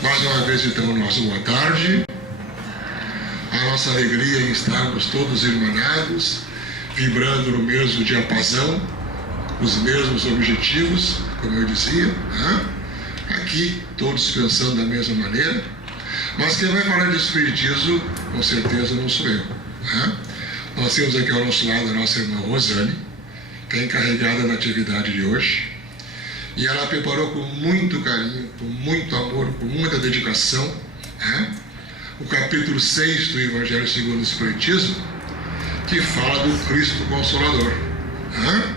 Mais uma vez, então, nossa boa tarde. A nossa alegria em estarmos todos irmanados, vibrando no mesmo diapasão, os mesmos objetivos, como eu dizia, né? Aqui, todos pensando da mesma maneira. Mas quem vai falar de espiritismo, com certeza não sou eu, né? Nós temos aqui ao nosso lado a nossa irmã Rosane, que é encarregada da atividade de hoje. E ela preparou com muito carinho, com muito amor, com muita dedicação, né? O capítulo 6 do Evangelho segundo o Espiritismo, que fala do Cristo Consolador, né?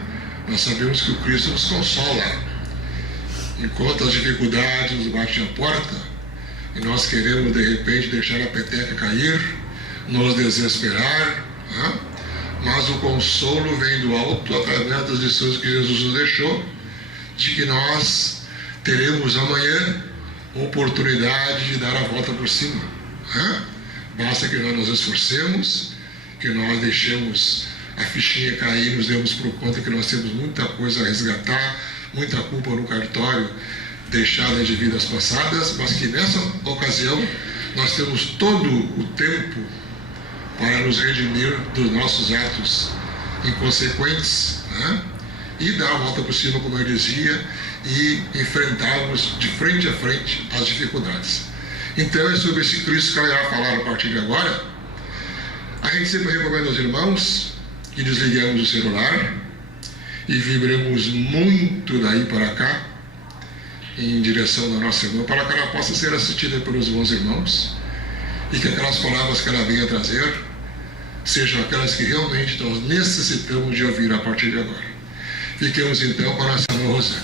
Nós sabemos que o Cristo nos consola. Enquanto as dificuldades nos batem a porta, e nós queremos de repente deixar a peteca cair, nos desesperar, né? Mas o consolo vem do alto através das lições que Jesus nos deixou, de que nós teremos amanhã oportunidade de dar a volta por cima, né? Basta que nós nos esforcemos, que nós deixemos a fichinha cair, nos demos por conta que nós temos muita coisa a resgatar, muita culpa no cartório deixada de vidas passadas, mas que nessa ocasião nós temos todo o tempo para nos redimir dos nossos atos inconsequentes, né? E dar a volta por cima, como eu dizia, e enfrentarmos de frente a frente as dificuldades. Então é sobre esse Cristo que ela irá falar a partir de agora. A gente sempre recomenda aos irmãos que desliguemos o celular e vibremos muito daí para cá, em direção da nossa irmã, para que ela possa ser assistida pelos bons irmãos e que aquelas palavras que ela venha trazer sejam aquelas que realmente nós necessitamos de ouvir a partir de agora. Fiquemos então com a nossa irmã Rosane.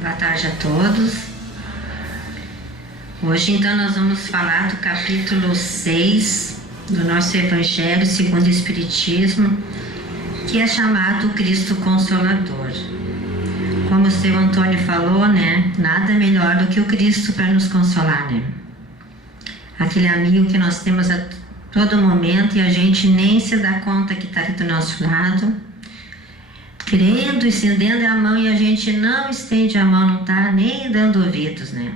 Boa tarde a todos. Hoje então nós vamos falar do capítulo 6 do nosso Evangelho segundo o Espiritismo, que é chamado Cristo Consolador. Como o seu Antônio falou, né? Nada melhor do que o Cristo para nos consolar, né? Aquele amigo que nós temos a todo momento e a gente nem se dá conta que está ali do nosso lado, querendo, estendendo a mão, e a gente não estende a mão, não está nem dando ouvidos, né?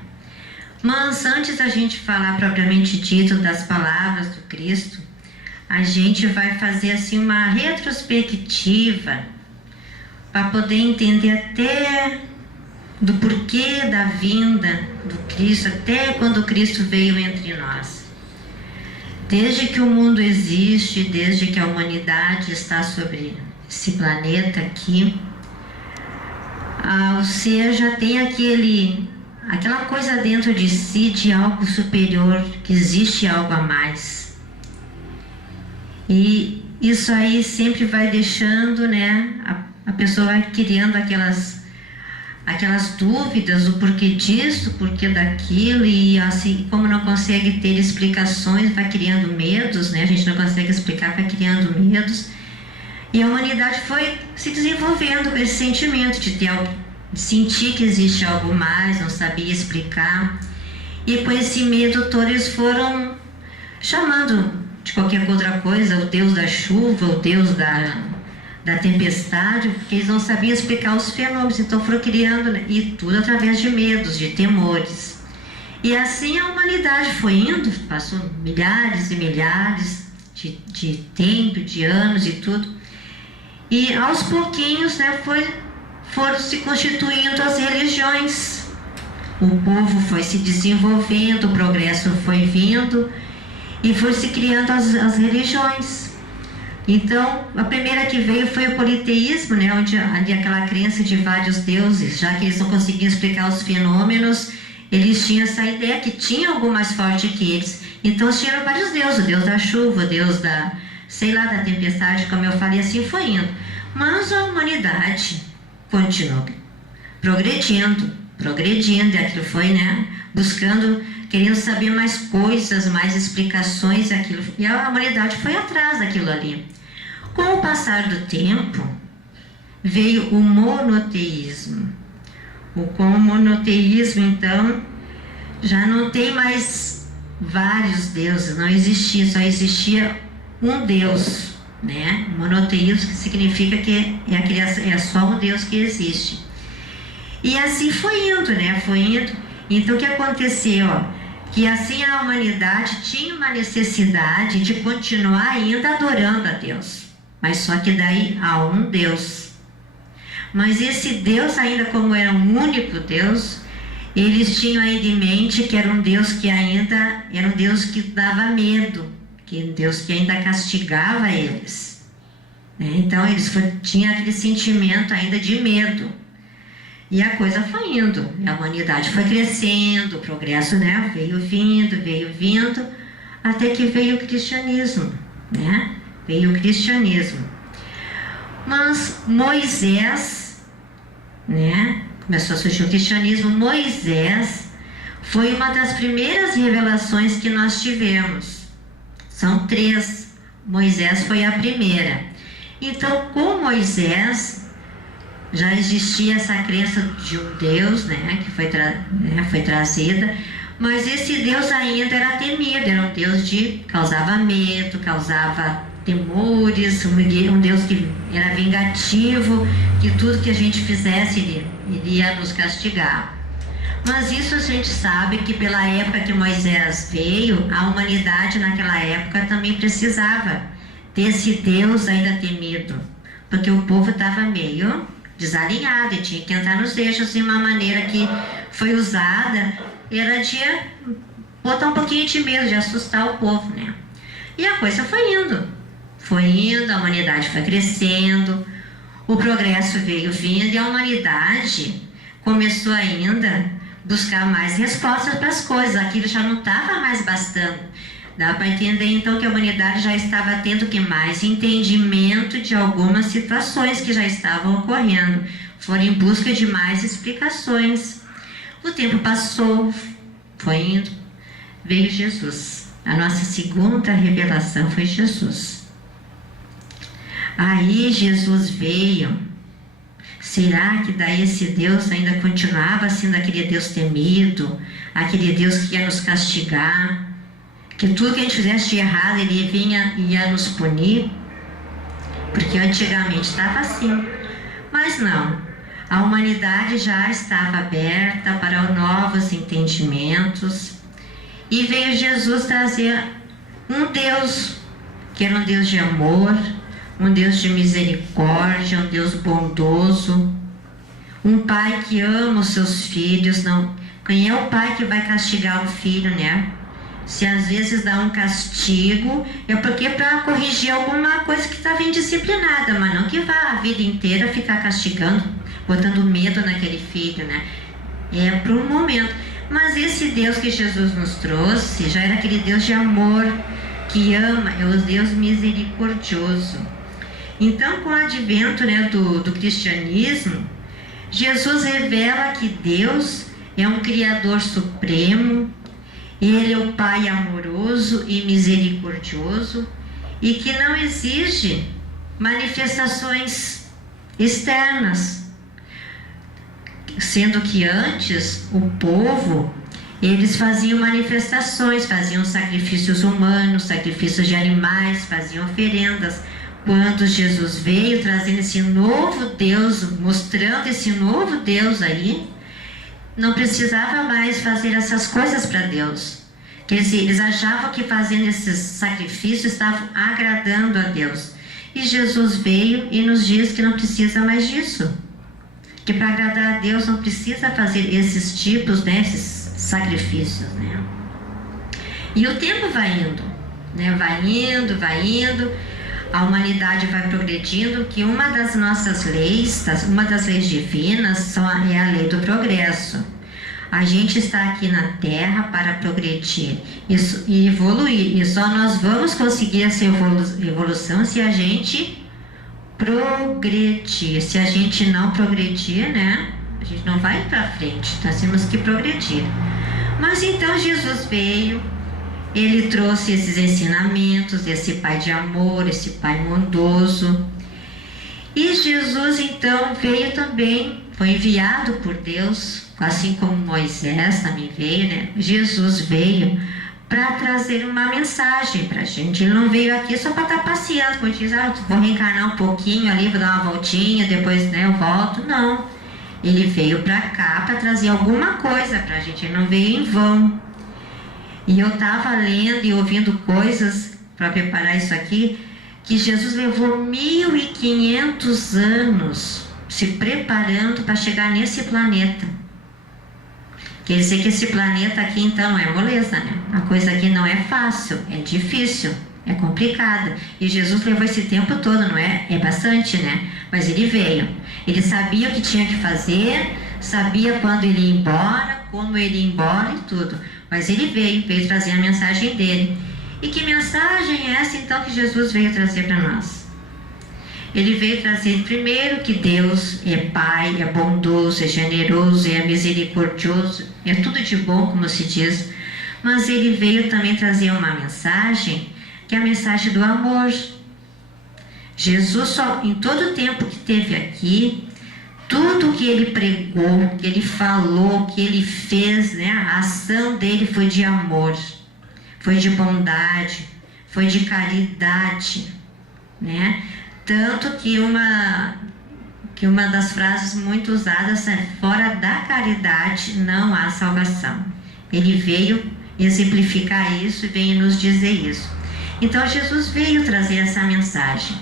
Mas antes da gente falar propriamente dito das palavras do Cristo, a gente vai fazer assim uma retrospectiva para poder entender até do porquê da vinda do Cristo, até quando Cristo veio entre nós. Desde que o mundo existe, desde que a humanidade está sobre esse planeta aqui, o ser já tem aquela coisa dentro de si de algo superior, que existe algo a mais. E isso aí sempre vai deixando, né, a pessoa vai criando aquelas dúvidas, o porquê disso, o porquê daquilo, e assim, como não consegue ter explicações, vai criando medos, né? A gente não consegue explicar, vai criando medos. E a humanidade foi se desenvolvendo com esse sentimento de sentir que existe algo mais, não sabia explicar. E com esse medo todos eles foram chamando de qualquer outra coisa, o Deus da chuva, o Deus da tempestade, porque eles não sabiam explicar os fenômenos, então foram criando, né? E tudo através de medos, de temores. E assim a humanidade foi indo, passou milhares e milhares de tempo, de anos e tudo. E aos pouquinhos, né, foram se constituindo as religiões. O povo foi se desenvolvendo, o progresso foi vindo e foi se criando as religiões. Então, a primeira que veio foi o politeísmo, né, onde havia aquela crença de vários deuses, já que eles não conseguiam explicar os fenômenos, eles tinham essa ideia que tinha algo mais forte que eles. Então tinham vários deuses, o deus da chuva, o deus da, sei lá, da tempestade, como eu falei, assim foi indo. Mas a humanidade continuou progredindo, e aquilo foi, né, buscando, querendo saber mais coisas, mais explicações daquilo, e a humanidade foi atrás daquilo ali. Com o passar do tempo, veio o monoteísmo. Com o monoteísmo, então, já não tem mais vários deuses, não existia, só existia um Deus, né? Monoteísmo, que significa que é só um Deus que existe. E assim foi indo, né? Foi indo. Então, o que aconteceu? Que assim a humanidade tinha uma necessidade de continuar ainda adorando a Deus. Mas só que daí há um Deus. Mas esse Deus, ainda como era um único Deus, eles tinham ainda em mente que era um Deus que ainda era um Deus que dava medo, que um Deus que ainda castigava eles. Então eles tinham aquele sentimento ainda de medo. E a coisa foi indo, a humanidade foi crescendo, o progresso, né, veio vindo, até que veio o cristianismo, né? Veio o cristianismo. Mas Moisés, né, começou a surgir o cristianismo. Moisés foi uma das primeiras revelações que nós tivemos. São 3. Moisés foi a primeira. Então, com Moisés, já existia essa crença de um Deus, né, que foi trazida, mas esse Deus ainda era temido, era um Deus que causava medo, causava temores, um Deus que era vingativo, que tudo que a gente fizesse ele iria nos castigar. Mas isso a gente sabe que pela época que Moisés veio, a humanidade naquela época também precisava desse Deus ainda temido, porque o povo estava meio desalinhado e tinha que entrar nos eixos de uma maneira que foi usada, era de botar um pouquinho de medo, de assustar o povo, né? E a coisa foi indo, a humanidade foi crescendo, o progresso veio vindo e a humanidade começou ainda a buscar mais respostas para as coisas, aquilo já não estava mais bastando. Dá para entender então que a humanidade já estava tendo que mais entendimento de algumas situações que já estavam ocorrendo, foram em busca de mais explicações. O tempo passou, foi indo, veio Jesus. A nossa segunda revelação foi Jesus. Aí Jesus veio. Será que daí esse Deus ainda continuava sendo aquele Deus temido, aquele Deus que ia nos castigar? Que tudo que a gente fizesse de errado, ele ia nos punir? Porque antigamente estava assim. Mas não. A humanidade já estava aberta para novos entendimentos. E veio Jesus trazer um Deus, que era um Deus de amor, um Deus de misericórdia, um Deus bondoso. Um pai que ama os seus filhos. Não. Quem é o pai que vai castigar o filho, né? Se às vezes dá um castigo, é porque para corrigir alguma coisa que estava indisciplinada, mas não que vá a vida inteira ficar castigando, botando medo naquele filho, né? É para um momento. Mas esse Deus que Jesus nos trouxe já era aquele Deus de amor, que ama, é o Deus misericordioso. Então, com o advento, né, do cristianismo, Jesus revela que Deus é um Criador supremo. Ele é o Pai amoroso e misericordioso e que não exige manifestações externas. Sendo que antes o povo, eles faziam manifestações, faziam sacrifícios humanos, sacrifícios de animais, faziam oferendas. Quando Jesus veio trazendo esse novo Deus, mostrando esse novo Deus aí, não precisava mais fazer essas coisas para Deus. Quer dizer, eles achavam que fazendo esses sacrifícios estavam agradando a Deus. E Jesus veio e nos diz que não precisa mais disso. Que para agradar a Deus não precisa fazer esses tipos, né, esses sacrifícios, né? E o tempo vai indo, né? Vai indo. A humanidade vai progredindo, que uma das nossas leis, uma das leis divinas, é a lei do progresso. A gente está aqui na Terra para progredir e evoluir. E só nós vamos conseguir essa evolução se a gente progredir. Se a gente não progredir, né? A gente não vai para frente. Nós temos que progredir. Mas então Jesus veio, ele trouxe esses ensinamentos, esse Pai de amor, esse Pai bondoso. E Jesus então veio também, foi enviado por Deus, assim como Moisés também veio, né? Jesus veio para trazer uma mensagem para a gente. Ele não veio aqui só para estar passeando, como diz, vou reencarnar um pouquinho ali, vou dar uma voltinha, depois, né, eu volto. Não, ele veio para cá para trazer alguma coisa para a gente, ele não veio em vão. E eu estava lendo e ouvindo coisas para preparar isso aqui, que Jesus levou 1500 anos se preparando para chegar nesse planeta. Quer dizer que esse planeta aqui então não é moleza, né? A coisa aqui não é fácil, é difícil, é complicada. E Jesus levou esse tempo todo, não é? É bastante, né? Mas ele veio. Ele sabia o que tinha que fazer, sabia quando ele ia embora, como ele ia embora e tudo. Mas ele veio trazer a mensagem dele. E que mensagem é essa então que Jesus veio trazer para nós? Ele veio trazer primeiro que Deus é Pai, é bondoso, é generoso, é misericordioso, é tudo de bom, como se diz. Mas ele veio também trazer uma mensagem, que é a mensagem do amor. Jesus, só em todo o tempo que esteve aqui, tudo que ele pregou, que ele falou, que ele fez, né, a ação dele foi de amor, foi de bondade, foi de caridade, né? Tanto que uma das frases muito usadas é: fora da caridade não há salvação. Ele veio exemplificar isso e veio nos dizer isso. Então Jesus veio trazer essa mensagem.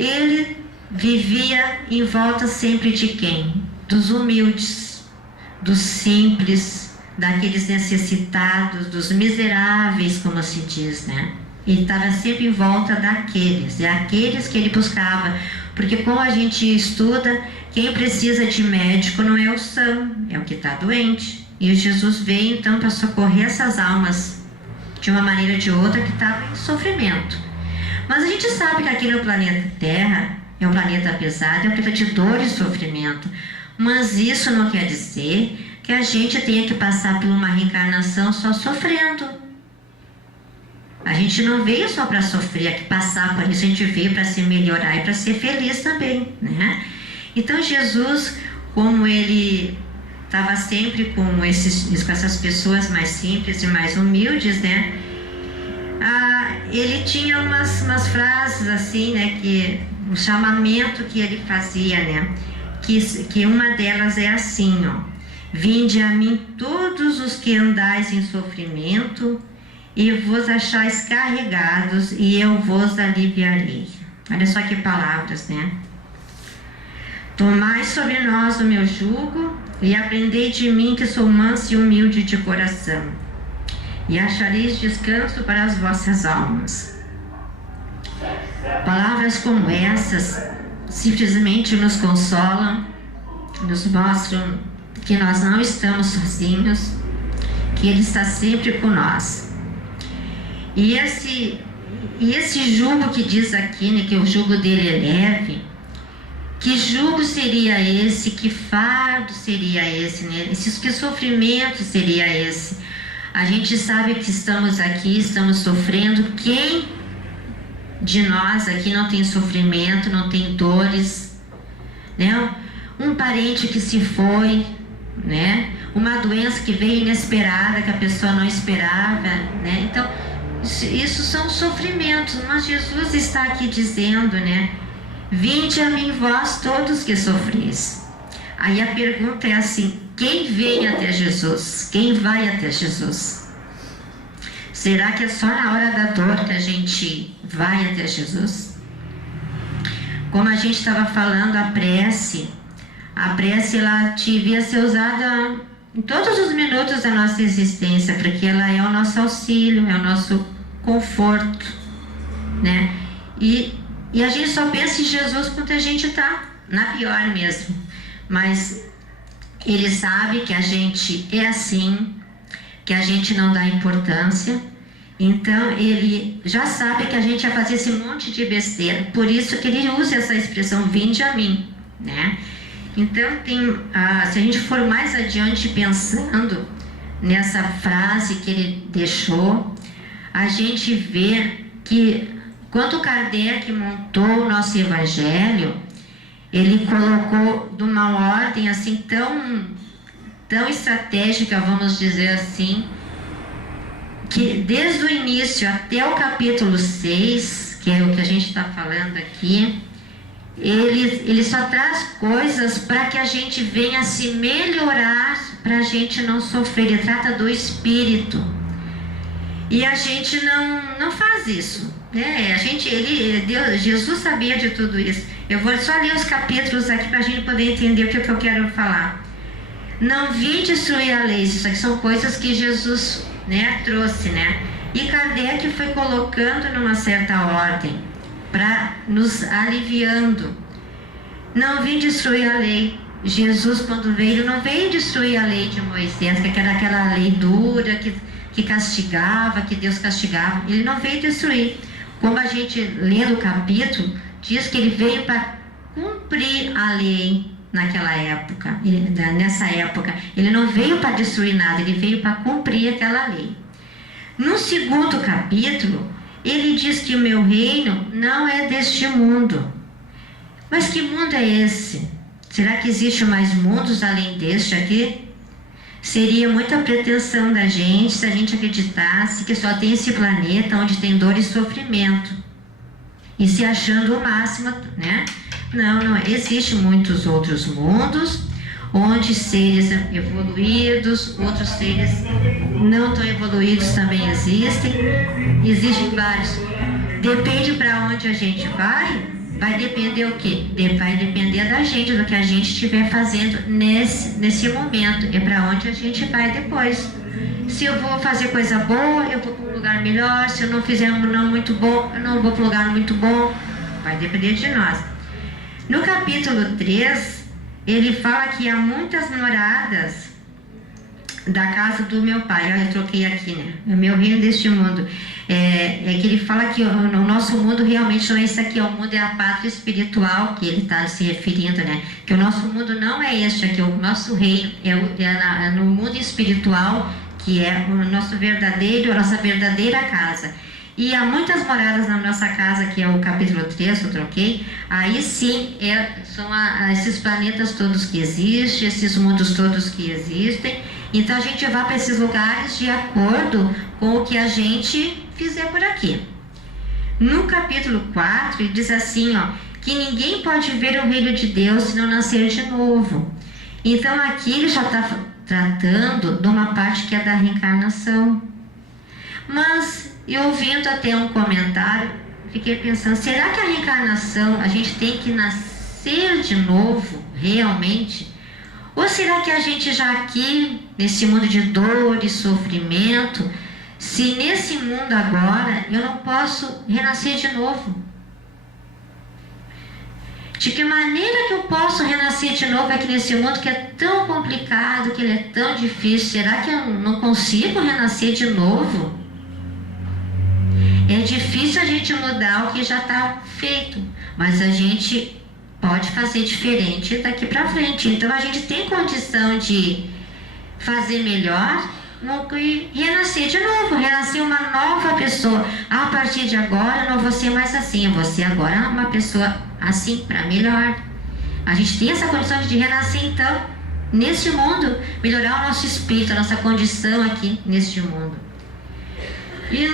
Ele vivia em volta sempre de quem? Dos humildes, dos simples, daqueles necessitados, dos miseráveis, como se diz, né? Ele estava sempre em volta daqueles, é aqueles que ele buscava, porque como a gente estuda, quem precisa de médico não é o são, é o que está doente. E Jesus veio então para socorrer essas almas de uma maneira ou de outra que estavam em sofrimento. Mas a gente sabe que aqui no planeta Terra é um planeta pesado, é um planeta de dor e sofrimento. Mas isso não quer dizer que a gente tenha que passar por uma reencarnação só sofrendo. A gente não veio só para sofrer, passar por isso, a gente veio para se melhorar e para ser feliz também, né? Então Jesus, como ele estava sempre com essas pessoas mais simples e mais humildes, né? Ele tinha umas frases assim, né? Que o chamamento que ele fazia, né? Que uma delas é assim, ó: vinde a mim todos os que andais em sofrimento e vos achais carregados, e eu vos aliviarei. Olha só que palavras, né? Tomai sobre nós o meu jugo e aprendei de mim, que sou manso e humilde de coração, e achareis descanso para as vossas almas. Palavras como essas simplesmente nos consolam, nos mostram que nós não estamos sozinhos, que Ele está sempre com nós. E esse jugo que diz aqui, né, que o jugo dele é leve, que jugo seria esse, que fardo seria esse, né? Que sofrimento seria esse? A gente sabe que estamos aqui, estamos sofrendo. Quem de nós aqui não tem sofrimento, não tem dores, né? Um parente que se foi, né? Uma doença que veio inesperada, que a pessoa não esperava, né? Então, isso são sofrimentos, mas Jesus está aqui dizendo, né? Vinde a mim vós todos que sofreis. Aí a pergunta é assim: quem vem até Jesus? Quem vai até Jesus? Será que é só na hora da dor que a gente vai até Jesus? Como a gente estava falando, a prece ela devia ser usada em todos os minutos da nossa existência, porque ela é o nosso auxílio, é o nosso conforto, né? E a gente só pensa em Jesus quando a gente está na pior mesmo. Mas Ele sabe que a gente é assim, que a gente não dá importância. Então ele já sabe que a gente vai fazer esse monte de besteira. Por isso que ele usa essa expressão, vinde a mim, né? Então se a gente for mais adiante pensando nessa frase que ele deixou, a gente vê que quando Kardec montou o nosso evangelho, ele colocou de uma ordem assim tão estratégica, vamos dizer assim, que desde o início até o capítulo 6, que é o que a gente está falando aqui, ele só traz coisas para que a gente venha se melhorar, para a gente não sofrer. Ele trata do espírito. E a gente não faz isso, né? Jesus sabia de tudo isso. Eu vou só ler os capítulos aqui para a gente poder entender o que eu quero falar. Não vim destruir a lei. Isso aqui são coisas que Jesus, né, trouxe, né? E Kardec foi colocando numa certa ordem para nos aliviando. Não vim destruir a lei. Jesus, quando veio, não veio destruir a lei de Moisés, que era aquela lei dura que castigava, que Deus castigava. Ele não veio destruir. Como a gente lê no capítulo, diz que ele veio para cumprir a lei naquela época. Nessa época, ele não veio para destruir nada, ele veio para cumprir aquela lei. No segundo capítulo, ele diz que o meu reino não é deste mundo. Mas que mundo é esse? Será que existe mais mundos além deste aqui? Seria muita pretensão da gente se a gente acreditasse que só tem esse planeta onde tem dor e sofrimento. E se achando o máximo, né? Não. Existem muitos outros mundos, onde seres evoluídos, outros seres não tão evoluídos também existem. Existem vários. Depende para onde a gente vai depender o quê? Vai depender da gente, do que a gente estiver fazendo nesse momento. É para onde a gente vai depois. Se eu vou fazer coisa boa, eu vou para um lugar melhor. Se eu não fizer não muito bom, eu não vou para um lugar muito bom. Vai depender de nós. No capítulo 3, ele fala que há muitas moradas da casa do meu pai. Eu troquei aqui, né? O meu reino deste mundo. É que ele fala que o nosso mundo realmente não é esse aqui, o mundo é a pátria espiritual que ele está se referindo, né? Que o nosso mundo não é este aqui, o nosso reino é no mundo espiritual, que é o nosso a nossa verdadeira casa. E há muitas moradas na nossa casa, que é o capítulo 3, eu troquei. Aí sim, são esses planetas todos que existem, esses mundos todos que existem. Então a gente vai para esses lugares de acordo com o que a gente fizer por aqui. No capítulo 4, ele diz assim, que ninguém pode ver o reino de Deus se não nascer de novo. Então aqui ele já está tratando de uma parte que é da reencarnação. Mas, e ouvindo até um comentário, fiquei pensando, será que a reencarnação, a gente tem que nascer de novo, realmente? Ou será que a gente já aqui, nesse mundo de dor e sofrimento, se nesse mundo agora eu não posso renascer de novo? De que maneira que eu posso renascer de novo aqui nesse mundo que é tão complicado, que ele é tão difícil? Será que eu não consigo renascer de novo? É difícil a gente mudar o que já está feito, mas a gente pode fazer diferente daqui para frente. Então a gente tem condição de fazer melhor e renascer de novo, renascer uma nova pessoa. A partir de agora eu não vou ser mais assim, eu vou ser agora uma pessoa assim para melhor. A gente tem essa condição de renascer então nesse mundo, melhorar o nosso espírito, a nossa condição aqui neste mundo. E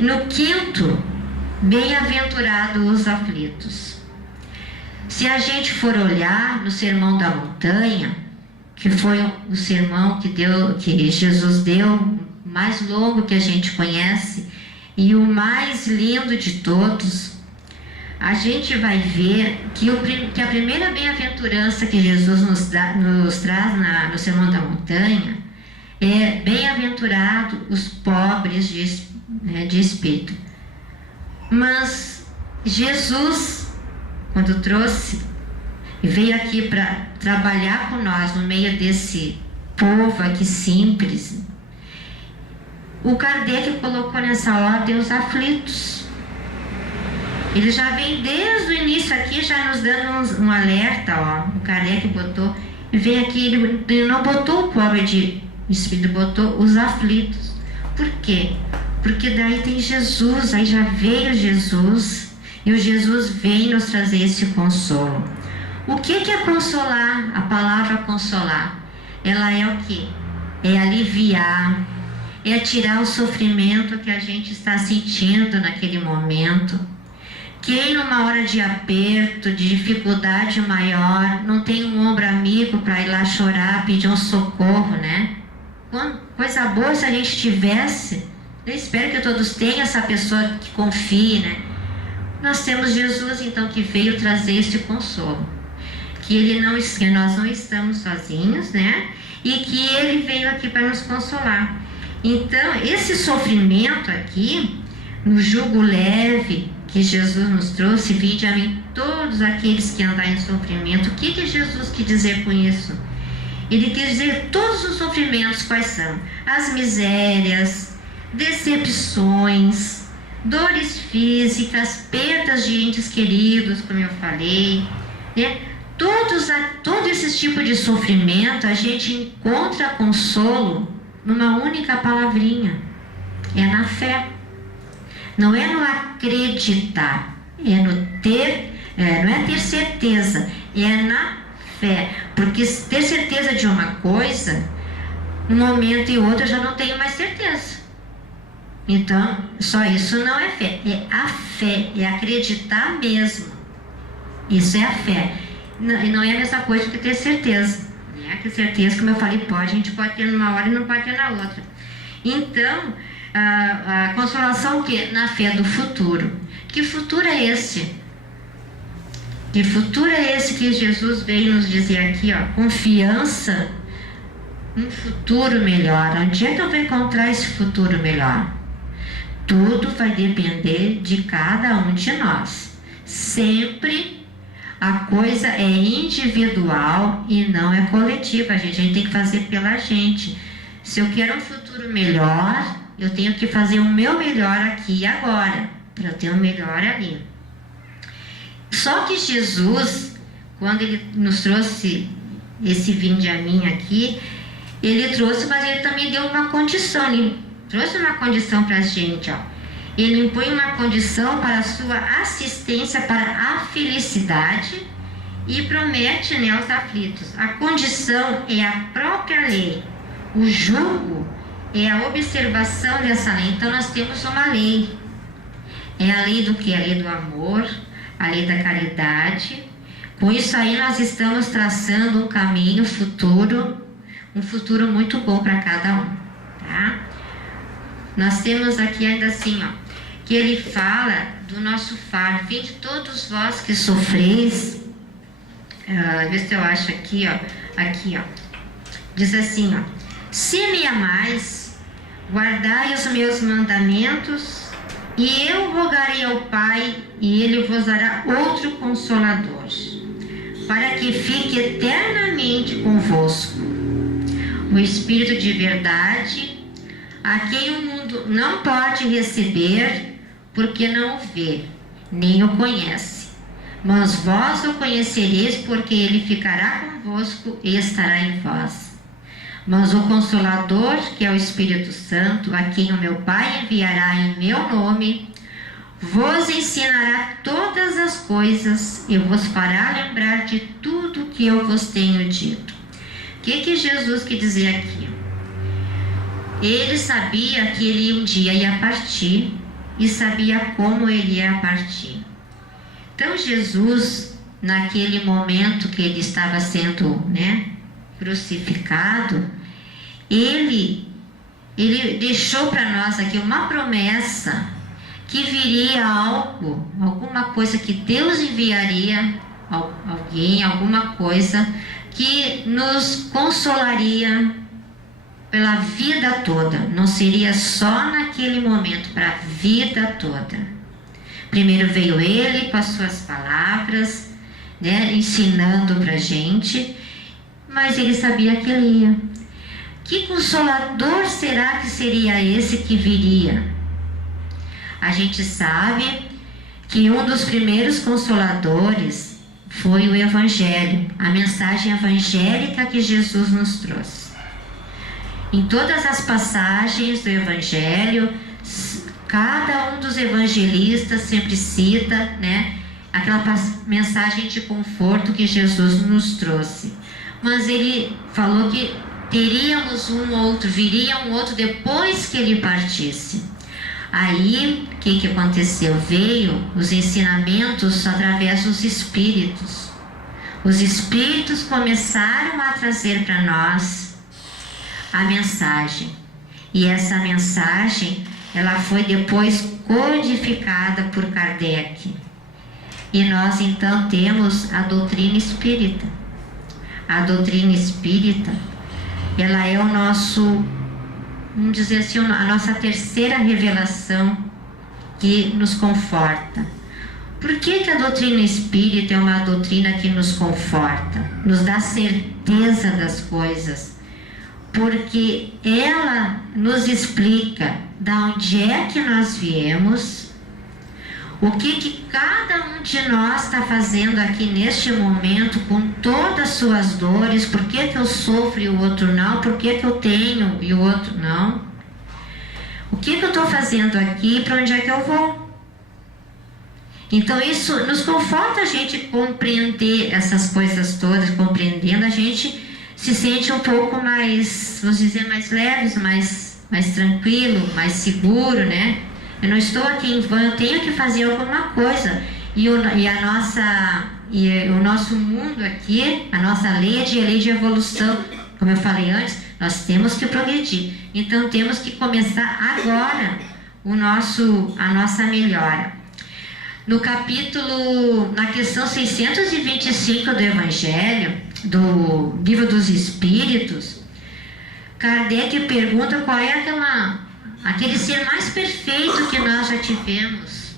no quinto, bem-aventurados os aflitos. Se a gente for olhar no Sermão da Montanha, que foi o sermão que Jesus deu, mais longo que a gente conhece, e o mais lindo de todos, a gente vai ver que a primeira bem-aventurança que Jesus nos traz no Sermão da Montanha é bem-aventurado os pobres de espírito. Mas Jesus, quando trouxe, e veio aqui para trabalhar com nós no meio desse povo aqui simples. O Kardec colocou nessa ordem os aflitos. Ele já vem desde o início aqui, já nos dando um alerta, ó. O Kardec botou, e vem aqui, ele não botou o pobre de espírito, botou os aflitos. Por quê? Porque daí tem Jesus, aí já veio Jesus, e o Jesus vem nos trazer esse consolo. O que é consolar? A palavra consolar, ela é o quê? É aliviar, é tirar o sofrimento que a gente está sentindo naquele momento. Quem numa hora de aperto, de dificuldade maior, não tem um ombro amigo para ir lá chorar, pedir um socorro, né? Coisa boa se a gente tivesse. Eu espero que todos tenham essa pessoa que confie, né? Nós temos Jesus, então, que veio trazer esse consolo. Que nós não estamos sozinhos, né? E que Ele veio aqui para nos consolar. Então, esse sofrimento aqui, no jugo leve que Jesus nos trouxe, vinde a mim todos aqueles que andam em sofrimento. O que Jesus quis dizer com isso? Ele quer dizer todos os sofrimentos quais são? As misérias, decepções, dores físicas, perdas de entes queridos, como eu falei, né? Todo esse tipo de sofrimento a gente encontra consolo numa única palavrinha, é na fé. Não é no acreditar, é no ter, não é ter certeza, é na fé. Porque ter certeza de uma coisa, num momento e outro eu já não tenho mais certeza. Então, só isso não é fé, é a fé, é acreditar mesmo. Isso é a fé. E não é a mesma coisa que ter certeza. Né? Que certeza, como eu falei, a gente pode ter numa hora e não pode ter na outra. Então, a consolação o quê? Na fé do futuro. Que futuro é esse? Que futuro é esse que Jesus veio nos dizer aqui, ó? Confiança, um futuro melhor. Onde é que eu vou encontrar esse futuro melhor? Tudo vai depender de cada um de nós. Sempre a coisa é individual e não é coletiva. A gente tem que fazer pela gente. Se eu quero um futuro melhor, eu tenho que fazer o meu melhor aqui e agora, para ter o melhor ali. Só que Jesus, quando Ele nos trouxe esse vinde a mim aqui, Ele trouxe, mas Ele também deu uma condição. Ele trouxe uma condição para a gente, ó. Ele impõe uma condição para a sua assistência para a felicidade e promete, né, aos aflitos. A condição é a própria lei. O jugo é a observação dessa lei. Então nós temos uma lei. É a lei do que? A lei do amor, a lei da caridade. Com isso aí nós estamos traçando um caminho futuro, um futuro muito bom para cada um, tá? Nós temos aqui ainda assim, ó, que ele fala do nosso fardo. Vinde todos vós que sofreis, vê se eu acho aqui, ó, diz assim, ó, se me amais, guardai os meus mandamentos, e eu rogarei ao Pai, e Ele vos dará outro Consolador, para que fique eternamente convosco, o Espírito de verdade, a quem o mundo não pode receber, porque não o vê, nem o conhece. Mas vós o conhecereis, porque ele ficará convosco e estará em vós. Mas o Consolador, que é o Espírito Santo, a quem o meu Pai enviará em meu nome, vos ensinará todas as coisas e vos fará lembrar de tudo que eu vos tenho dito. O que Jesus quer dizer aqui? Ele sabia que ele um dia ia partir e sabia como ele ia partir. Então Jesus, naquele momento que ele estava sendo, né, crucificado, ele deixou para nós aqui uma promessa que viria algo, alguma coisa que Deus enviaria, alguém, alguma coisa que nos consolaria pela vida toda. Não seria só naquele momento, para a vida toda. Primeiro veio ele com as suas palavras, né, ensinando para a gente, mas ele sabia que ele ia. Que consolador será que seria esse que viria? A gente sabe que um dos primeiros consoladores foi o Evangelho, a mensagem evangélica que Jesus nos trouxe. Em todas as passagens do Evangelho, cada um dos evangelistas sempre cita, né, aquela mensagem de conforto que Jesus nos trouxe. Mas ele falou que teríamos viria um outro depois que ele partisse. Aí, o que aconteceu? Veio os ensinamentos através dos Espíritos. Os Espíritos começaram a trazer para nós a mensagem. E essa mensagem, ela foi depois codificada por Kardec. E nós, então, temos a doutrina espírita. A doutrina espírita, ela é o nosso, vamos dizer assim, a nossa terceira revelação que nos conforta. Por que a doutrina espírita é uma doutrina que nos conforta? Nos dá certeza das coisas. Porque ela nos explica de onde é que nós viemos, o que cada um de nós está fazendo aqui neste momento com todas as suas dores, por que eu sofro e o outro não, por que eu tenho e o outro não, o que eu estou fazendo aqui e para onde é que eu vou. Então isso nos conforta a gente compreender essas coisas todas, compreendendo a gente se sente um pouco mais, vamos dizer, mais leves, mais tranquilo, mais seguro, né? Eu não estou aqui em vão, eu tenho que fazer alguma coisa. E o nosso mundo aqui, a nossa lei é lei de evolução. Como eu falei antes, nós temos que progredir. Então temos que começar agora a nossa melhora. No capítulo, na questão 625 do Evangelho, do Livro dos Espíritos, Kardec pergunta qual é aquele ser mais perfeito que nós já tivemos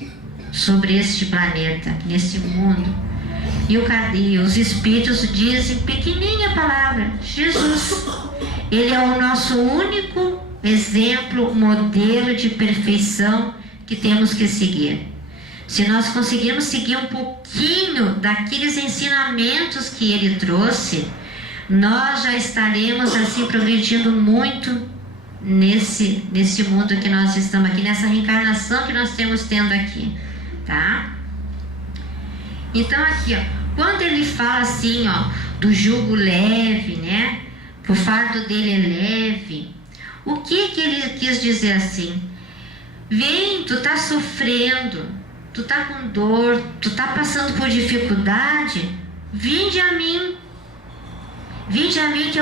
sobre este planeta, nesse mundo. E os Espíritos dizem, pequenininha palavra, Jesus. Ele é o nosso único exemplo, modelo de perfeição que temos que seguir. Se nós conseguirmos seguir um pouquinho daqueles ensinamentos que ele trouxe, nós já estaremos assim progredindo muito nesse mundo que nós estamos aqui, nessa reencarnação que nós temos tendo aqui, tá? Então aqui, ó, quando ele fala assim, ó, do jugo leve, né? O fardo dele é leve. O que ele quis dizer assim? Vem, tu tá sofrendo, tu tá com dor, tu tá passando por dificuldade, vinde a mim que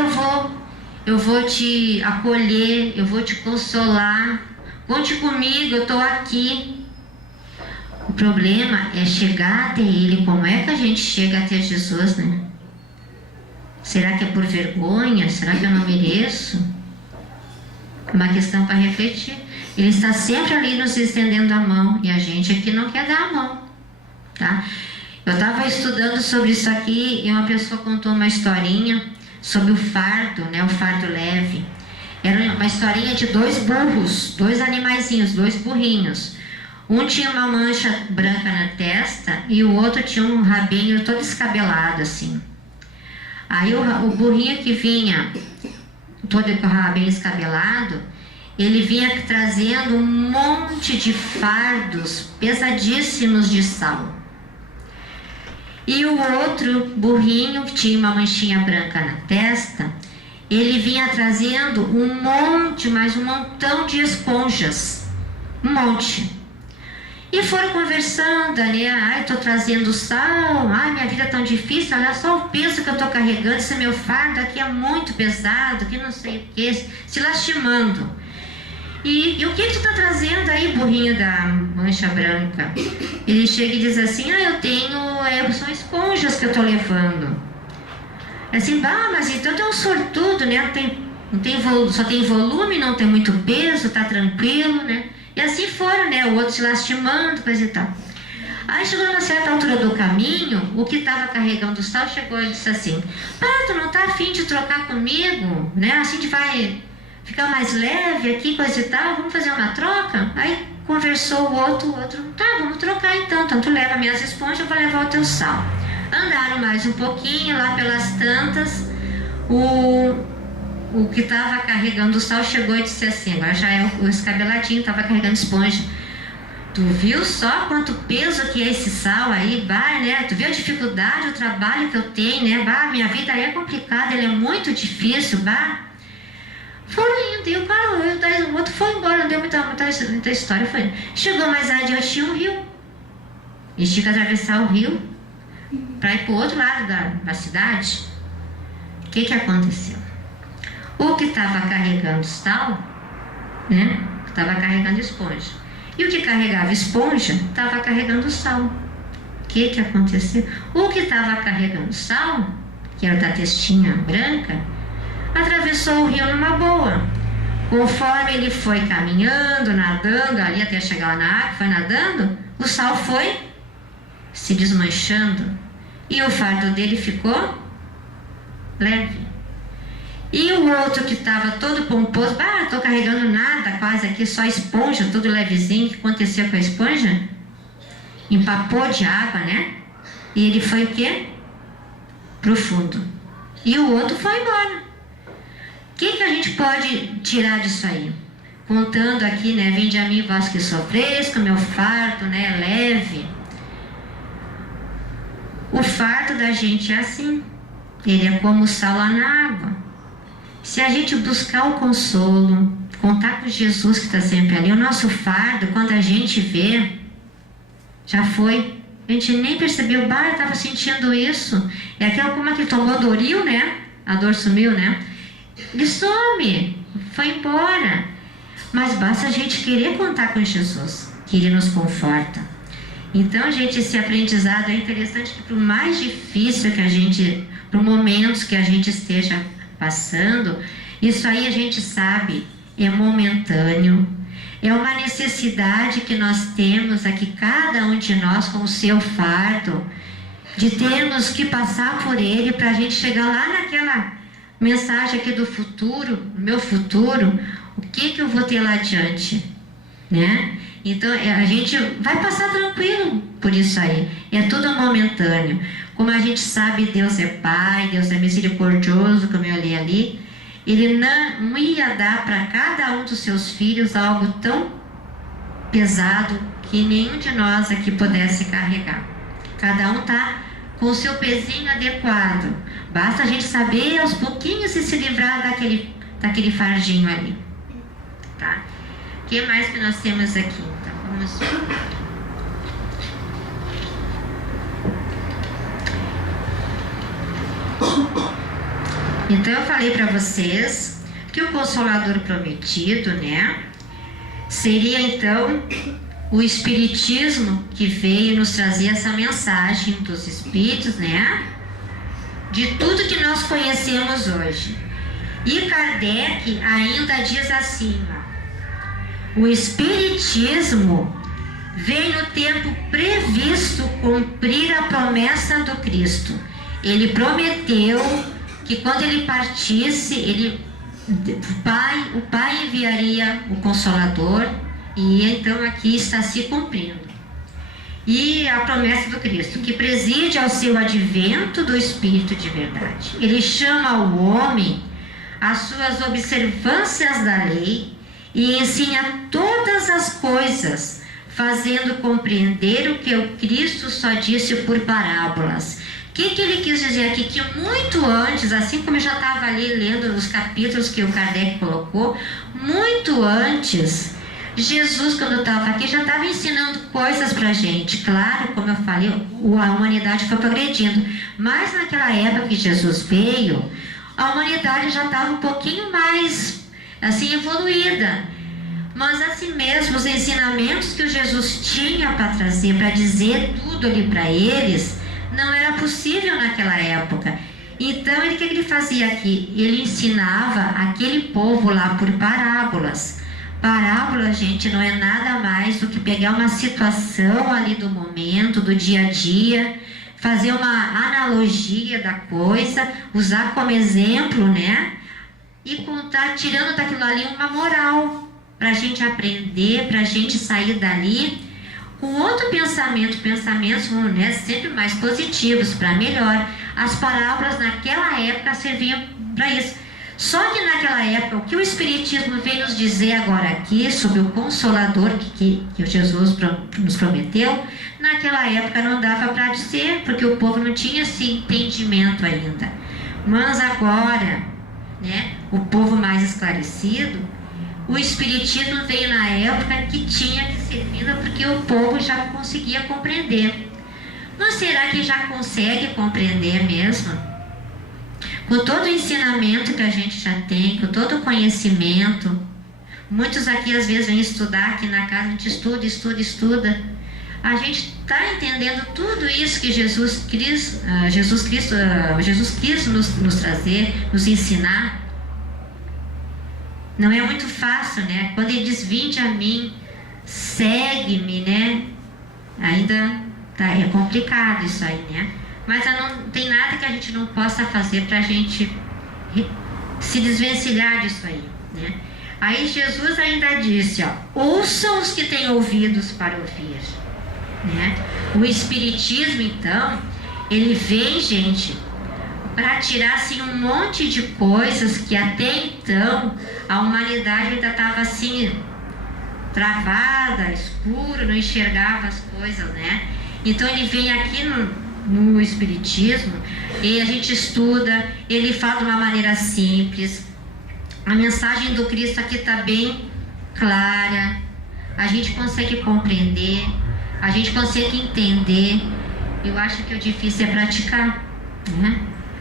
eu vou te acolher, eu vou te consolar, conte comigo, eu estou aqui. O problema é chegar até ele. Como é que a gente chega até Jesus, né? Será que é por vergonha? Será que eu não mereço? Uma questão para refletir. Ele está sempre ali nos estendendo a mão e a gente aqui não quer dar a mão, tá? Eu estava estudando sobre isso aqui e uma pessoa contou uma historinha sobre o fardo, né? O fardo leve. Era uma historinha de dois burros, dois animaizinhos, dois burrinhos. Um tinha uma mancha branca na testa e o outro tinha um rabinho todo descabelado assim. Aí o burrinho que vinha todo com o rabinho descabelado, ele vinha trazendo um monte de fardos pesadíssimos de sal. E o outro burrinho, que tinha uma manchinha branca na testa, ele vinha trazendo um montão de esponjas. Um monte. E foram conversando, né? Ai, tô trazendo sal, ai, minha vida é tão difícil, olha só o peso que eu tô carregando, esse meu fardo aqui é muito pesado, que não sei o que, se lastimando. E o que tu tá trazendo aí, burrinho da mancha branca? Ele chega e diz assim, são esponjas que eu tô levando. Assim, mas então tu é um sortudo, né? Só tem volume, não tem muito peso, tá tranquilo, né? E assim foram, né? O outro se lastimando, coisa e tal. Aí chegou numa certa altura do caminho, o que estava carregando o sal chegou e disse assim: tu não está afim de trocar comigo, né? Assim de vai ficar mais leve aqui, coisa e tal, vamos fazer uma troca? Aí conversou o outro, tá, vamos trocar então tu leva minhas esponjas, eu vou levar o teu sal. Andaram mais um pouquinho, lá pelas tantas, o que estava carregando o sal chegou e disse assim, agora já é o escabeladinho, estava carregando esponja: tu viu só quanto peso que é esse sal aí, né? Tu viu a dificuldade, o trabalho que eu tenho, né? Minha vida é complicada, ele é muito difícil, Foi indo, e o outro foi embora, não deu muita história, foi. Chegou mais adiante, tinha um rio. Eles tinham que atravessar o rio para ir para o outro lado da cidade. O que aconteceu? O que estava carregando sal, né? Estava carregando esponja. E o que carregava esponja estava carregando sal. O que aconteceu? O que estava carregando sal, que era da testinha branca, atravessou o rio numa boa. Conforme ele foi caminhando, nadando ali até chegar lá na água, foi nadando, o sal foi se desmanchando e o fardo dele ficou leve. E o outro que estava todo pomposo, estou carregando nada quase aqui, só esponja, tudo levezinho. O que aconteceu com a esponja? Empapou de água, né? E ele foi o quê? Pro fundo. E o outro foi embora. O que a gente pode tirar disso aí? Contando aqui, né? Vinde a mim, vós que sofreis, com o meu fardo, né? Leve. O fardo da gente é assim. Ele é como o sal lá na água. Se a gente buscar o consolo, contar com Jesus que está sempre ali, o nosso fardo, quando a gente vê, já foi. A gente nem percebeu, eu estava sentindo isso. É aquela como que tomou Doril, né? A dor sumiu, né? Ele some, foi embora. Mas basta a gente querer contar com Jesus, que Ele nos conforta. Então, gente, esse aprendizado é interessante, que por mais difícil que a gente, por momentos que a gente esteja passando, isso aí a gente sabe, é momentâneo, é uma necessidade que nós temos aqui, cada um de nós com o seu fardo, de termos que passar por ele para a gente chegar lá naquela mensagem aqui do futuro, meu futuro, o que eu vou ter lá adiante, né? Então a gente vai passar tranquilo por isso aí, é tudo momentâneo. Como a gente sabe, Deus é Pai, Deus é misericordioso, como eu li ali, Ele não ia dar para cada um dos seus filhos algo tão pesado que nenhum de nós aqui pudesse carregar. Cada um está com o seu pezinho adequado. Basta a gente saber aos pouquinhos se livrar daquele fardinho ali. Tá? O que mais que nós temos aqui? Então, vamos ver. Então eu falei para vocês que o Consolador prometido, né, seria então o Espiritismo que veio nos trazer essa mensagem dos Espíritos, né, de tudo que nós conhecemos hoje. E Kardec ainda diz assim, o Espiritismo veio no tempo previsto cumprir a promessa do Cristo. Ele prometeu que quando ele partisse, o Pai enviaria o Consolador, e então aqui está se cumprindo. E a promessa do Cristo, que preside ao seu advento do Espírito de verdade. Ele chama o homem às suas observâncias da lei e ensina todas as coisas, fazendo compreender o que o Cristo só disse por parábolas. O que ele quis dizer aqui? Que muito antes, assim como eu já estava ali lendo nos capítulos que o Kardec colocou, muito antes, Jesus, quando estava aqui, já estava ensinando coisas para a gente. Claro, como eu falei, a humanidade foi progredindo, mas naquela época que Jesus veio, a humanidade já estava um pouquinho mais assim evoluída. Mas assim mesmo, os ensinamentos que o Jesus tinha para trazer, para dizer tudo ali para eles, não era possível naquela época. Então, o que ele fazia aqui? Ele ensinava aquele povo lá por parábolas, Parábola, gente, não é nada mais do que pegar uma situação ali do momento, do dia a dia, fazer uma analogia da coisa, usar como exemplo, né? E contar, tirando daquilo ali uma moral, para a gente aprender, para a gente sair dali com outro pensamento, pensamentos, né, sempre mais positivos, para melhor. As parábolas naquela época serviam para isso. Só que naquela época, o que o Espiritismo vem nos dizer agora aqui, sobre o Consolador que o Jesus nos prometeu, naquela época não dava para dizer, porque o povo não tinha esse entendimento ainda. Mas agora, né, o povo mais esclarecido, o Espiritismo veio na época que tinha que ser vindo, porque o povo já conseguia compreender. Mas será que já consegue compreender mesmo? Com todo o ensinamento que a gente já tem, com todo o conhecimento, muitos aqui às vezes vêm estudar aqui na casa, a gente estuda. A gente está entendendo tudo isso que Jesus quis nos trazer, nos ensinar. Não é muito fácil, né? Quando ele diz, vinde a mim, segue-me, né? Ainda é complicado isso aí, né? Mas não tem nada que a gente não possa fazer para a gente se desvencilhar disso aí, né? Aí Jesus ainda disse, ó, ouçam os que têm ouvidos para ouvir, né? O Espiritismo, então, ele vem, gente, para tirar assim um monte de coisas que até então a humanidade ainda estava assim travada, escuro, não enxergava as coisas, né? Então ele vem aqui no Espiritismo e a gente estuda, ele fala de uma maneira simples, a mensagem do Cristo aqui está bem clara, a gente consegue compreender, a gente consegue entender. Eu acho que o difícil é praticar, né?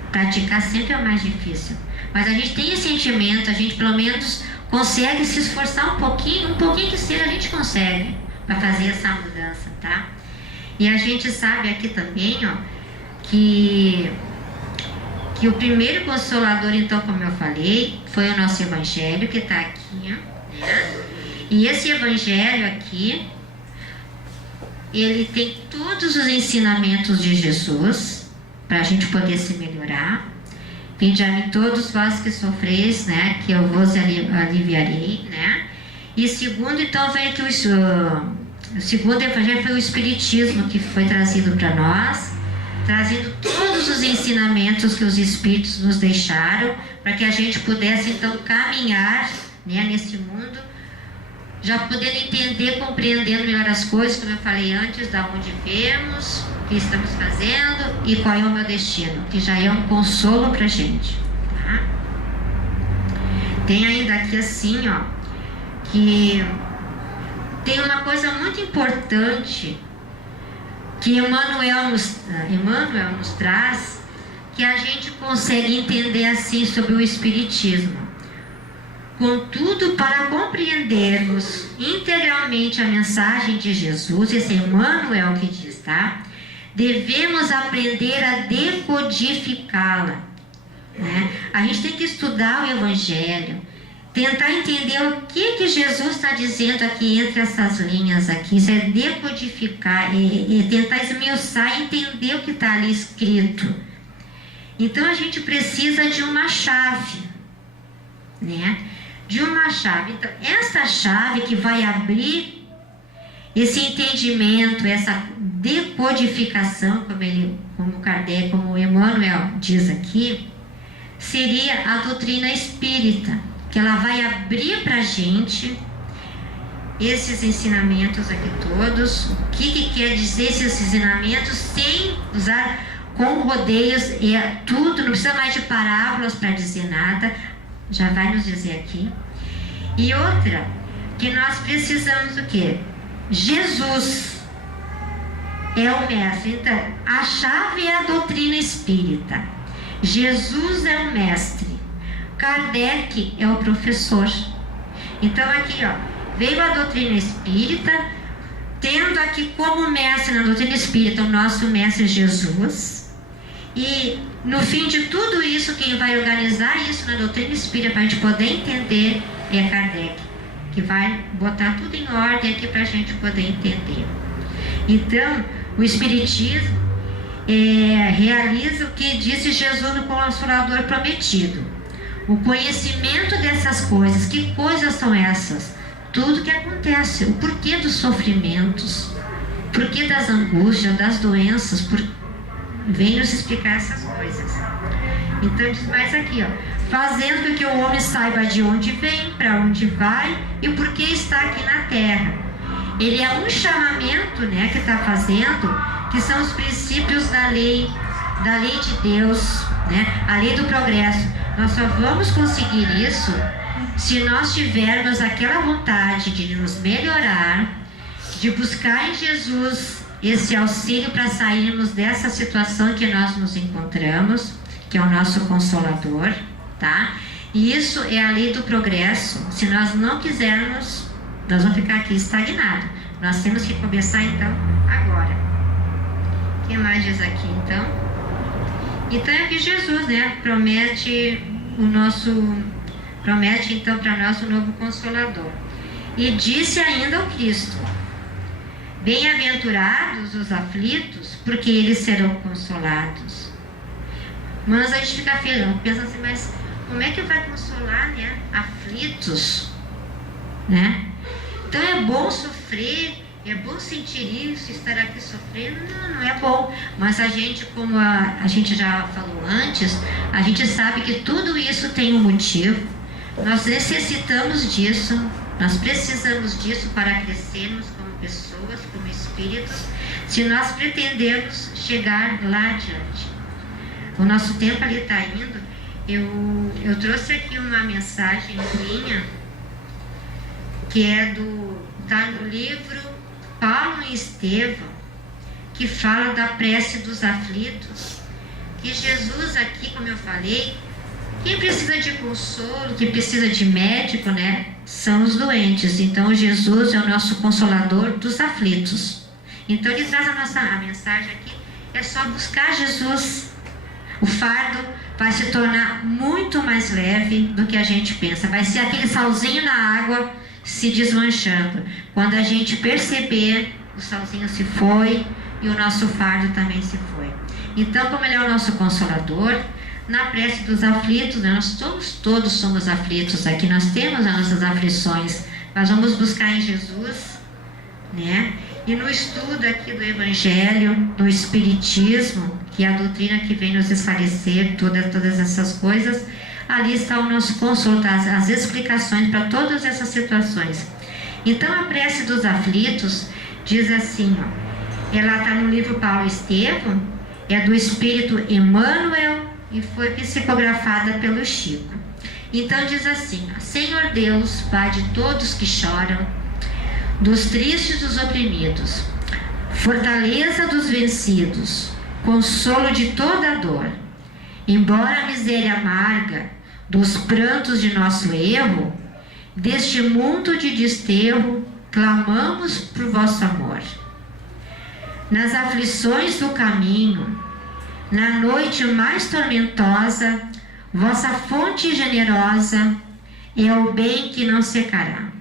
Praticar sempre é o mais difícil, mas a gente tem esse sentimento, a gente pelo menos consegue se esforçar um pouquinho que seja, a gente consegue para fazer essa mudança, tá? E a gente sabe aqui também, ó, que o primeiro Consolador, então, como eu falei, foi o nosso Evangelho, que está aqui, ó, né? E esse Evangelho aqui, ele tem todos os ensinamentos de Jesus, para a gente poder se melhorar. Vinde a mim todos vós que sofreis, né, que eu vos aliviarei, né? E segundo, então, vem aqui o segundo Evangelho foi o Espiritismo, que foi trazido para nós, trazendo todos os ensinamentos que os Espíritos nos deixaram, para que a gente pudesse, então, caminhar, né, nesse mundo, já podendo entender, compreendendo melhor as coisas, como eu falei antes, da onde viemos, o que estamos fazendo e qual é o meu destino, que já é um consolo para a gente, tá? Tem ainda aqui assim, ó, que tem uma coisa muito importante que Emmanuel nos traz, que a gente consegue entender assim sobre o Espiritismo. Contudo, para compreendermos integralmente a mensagem de Jesus, esse é Emmanuel que diz, tá? Devemos aprender a decodificá-la, né? A gente tem que estudar o Evangelho, tentar entender o que Jesus está dizendo aqui entre essas linhas aqui. Isso é decodificar, é tentar esmiuçar e entender o que está ali escrito. Então a gente precisa de uma chave, né? De uma chave. Então, essa chave que vai abrir esse entendimento, essa decodificação, como Kardec, como Emmanuel diz aqui, seria a doutrina espírita, que ela vai abrir para a gente esses ensinamentos aqui todos, o que quer dizer esses ensinamentos, sem usar com rodeios, tudo, não precisa mais de parábolas para dizer nada, já vai nos dizer aqui. E outra, que nós precisamos do quê? Jesus é o mestre. Então, a chave é a doutrina espírita. Jesus é o mestre. Kardec é o professor. Então aqui, ó, veio a doutrina espírita, tendo aqui como mestre na doutrina espírita o nosso mestre Jesus. E no fim de tudo isso, quem vai organizar isso na doutrina espírita para a gente poder entender é Kardec. que vai botar tudo em ordem aqui para a gente poder entender. Então, o Espiritismo realiza o que disse Jesus no Consolador Prometido. O conhecimento dessas coisas. Que coisas são essas? Tudo que acontece, o porquê dos sofrimentos, o porquê das angústias, das doenças, vem nos explicar essas coisas. Então diz mais aqui, fazendo com que o homem saiba de onde vem, para onde vai e o porquê está aqui na Terra. Ele é um chamamento, né, que está fazendo, que são os princípios da lei de Deus, né, a lei do progresso. Nós só vamos conseguir isso se nós tivermos aquela vontade de nos melhorar, de buscar em Jesus esse auxílio para sairmos dessa situação que nós nos encontramos, que é o nosso Consolador, tá? E isso é a lei do progresso. Se nós não quisermos, nós vamos ficar aqui estagnados. Nós temos que começar então agora. O que mais diz aqui então? Então é que Jesus, né, promete então para nós o novo Consolador. E disse ainda o Cristo: bem-aventurados os aflitos, porque eles serão consolados. Mas a gente fica pensa assim, mas como é que vai consolar, né, aflitos, né? Então é bom sofrer, é bom sentir isso, estar aqui sofrendo. Não é bom. Mas a gente, como a gente já falou antes, a gente sabe que tudo isso tem um motivo. Nós necessitamos disso, nós precisamos disso para crescermos como pessoas, como espíritos, se nós pretendemos chegar lá adiante. O nosso tempo ali está indo. Eu trouxe aqui uma mensagenzinha que está no livro Paulo e Estevão, que fala da prece dos aflitos. Que Jesus aqui, como eu falei, quem precisa de consolo, quem precisa de médico, né, são os doentes. Então Jesus é o nosso consolador dos aflitos. Então ele traz a mensagem aqui, é só buscar Jesus. O fardo vai se tornar muito mais leve do que a gente pensa. Vai ser aquele salzinho na água se desmanchando. Quando a gente perceber, o salzinho se foi e o nosso fardo também se foi. Então, como ele é o nosso consolador, na prece dos aflitos, né, nós todos somos aflitos aqui, nós temos as nossas aflições, nós vamos buscar em Jesus, né? E no estudo aqui do Evangelho, do Espiritismo, que é a doutrina que vem nos esclarecer todas essas coisas, ali está o nosso consolo, as explicações para todas essas situações. Então a prece dos aflitos diz assim, ela está no livro Paulo e Estevão, é do Espírito Emmanuel e foi psicografada pelo Chico. Então diz assim, Senhor Deus, Pai de todos que choram, dos tristes dos oprimidos, fortaleza dos vencidos, consolo de toda dor, embora a miséria amarga dos prantos de nosso erro, deste mundo de desterro, clamamos por vosso amor. Nas aflições do caminho, na noite mais tormentosa, vossa fonte generosa é o bem que não secará.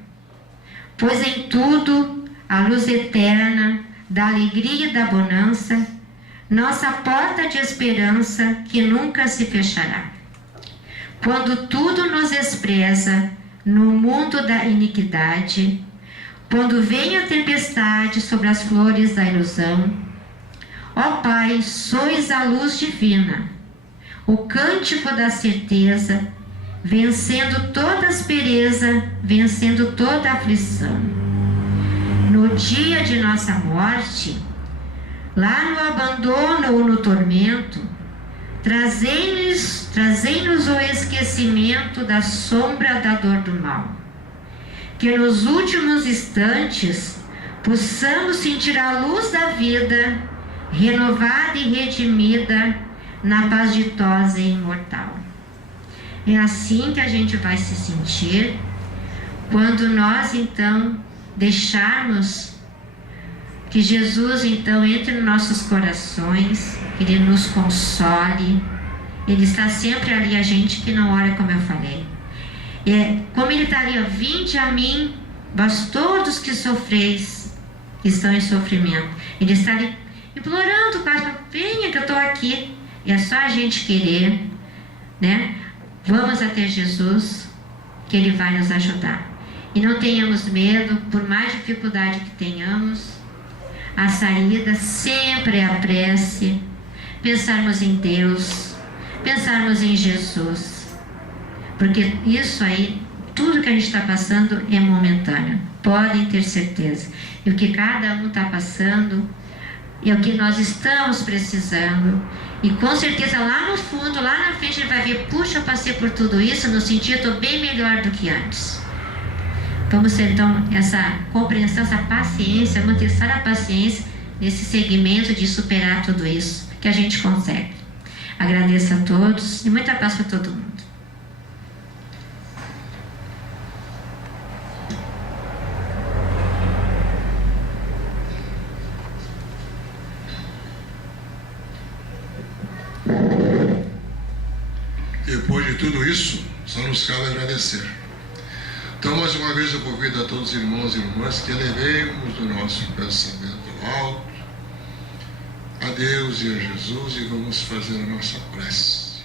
Pois em tudo, a luz eterna da alegria e da bonança, nossa porta de esperança que nunca se fechará. Quando tudo nos despreza no mundo da iniquidade, quando vem a tempestade sobre as flores da ilusão, ó Pai, sois a luz divina, o cântico da certeza, vencendo toda aspereza, vencendo toda aflição. No dia de nossa morte, lá no abandono ou no tormento, trazei-nos o esquecimento da sombra da dor do mal. Que nos últimos instantes possamos sentir a luz da vida, renovada e redimida, na paz ditosa e imortal. É assim que a gente vai se sentir quando nós então deixarmos que Jesus então entre nos nossos corações, que Ele nos console. Ele está sempre ali, a gente que não ora, como eu falei. Como ele está ali, ó, vinde a mim, vós todos que sofreis, que estão em sofrimento. Ele está ali implorando, quase, venha que eu estou aqui. E é só a gente querer, né? Vamos até Jesus, que Ele vai nos ajudar. E não tenhamos medo, por mais dificuldade que tenhamos, a saída sempre é a prece, pensarmos em Deus, pensarmos em Jesus. Porque isso aí, tudo que a gente está passando é momentâneo, podem ter certeza. E o que cada um está passando é o que nós estamos precisando. E com certeza lá no fundo, lá na frente, ele vai ver, puxa, eu passei por tudo isso, no sentido, estou bem melhor do que antes. Vamos ter então essa compreensão, essa paciência, manter a paciência nesse segmento de superar tudo isso, que a gente consegue. Agradeço a todos e muita paz para todo mundo. Depois de tudo isso, só nos cabe agradecer. Então, mais uma vez, eu convido a todos os irmãos e irmãs que elevemos o nosso pensamento alto a Deus e a Jesus e vamos fazer a nossa prece.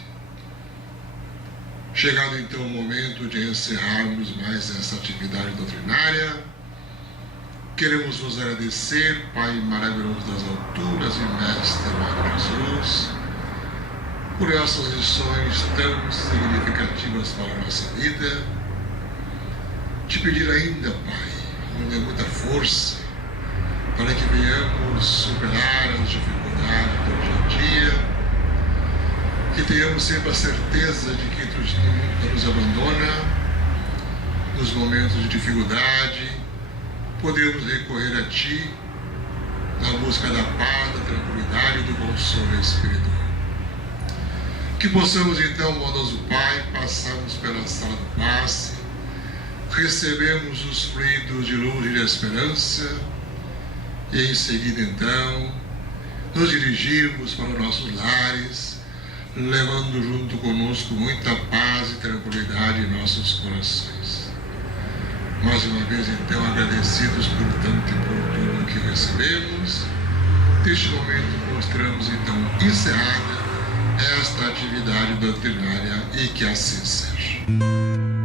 Chegado então o momento de encerrarmos mais essa atividade doutrinária, queremos vos agradecer, Pai maravilhoso das alturas e Mestre amado Jesus, por essas lições tão significativas para a nossa vida. Te pedir ainda, Pai, nos dê muita força para que venhamos superar as dificuldades do dia a dia, que tenhamos sempre a certeza de que Tu nunca nos abandona nos momentos de dificuldade, podemos recorrer a Ti na busca da paz, da tranquilidade e do consolo espiritual. Que possamos então, bondoso Pai, passarmos pela sala do passe, recebemos os fluidos de luz e de esperança e em seguida então nos dirigirmos para nossos lares, levando junto conosco muita paz e tranquilidade em nossos corações. Mais uma vez então agradecidos por tanto e por tudo que recebemos, neste momento mostramos então encerrada esta atividade doutrinária e que assim seja.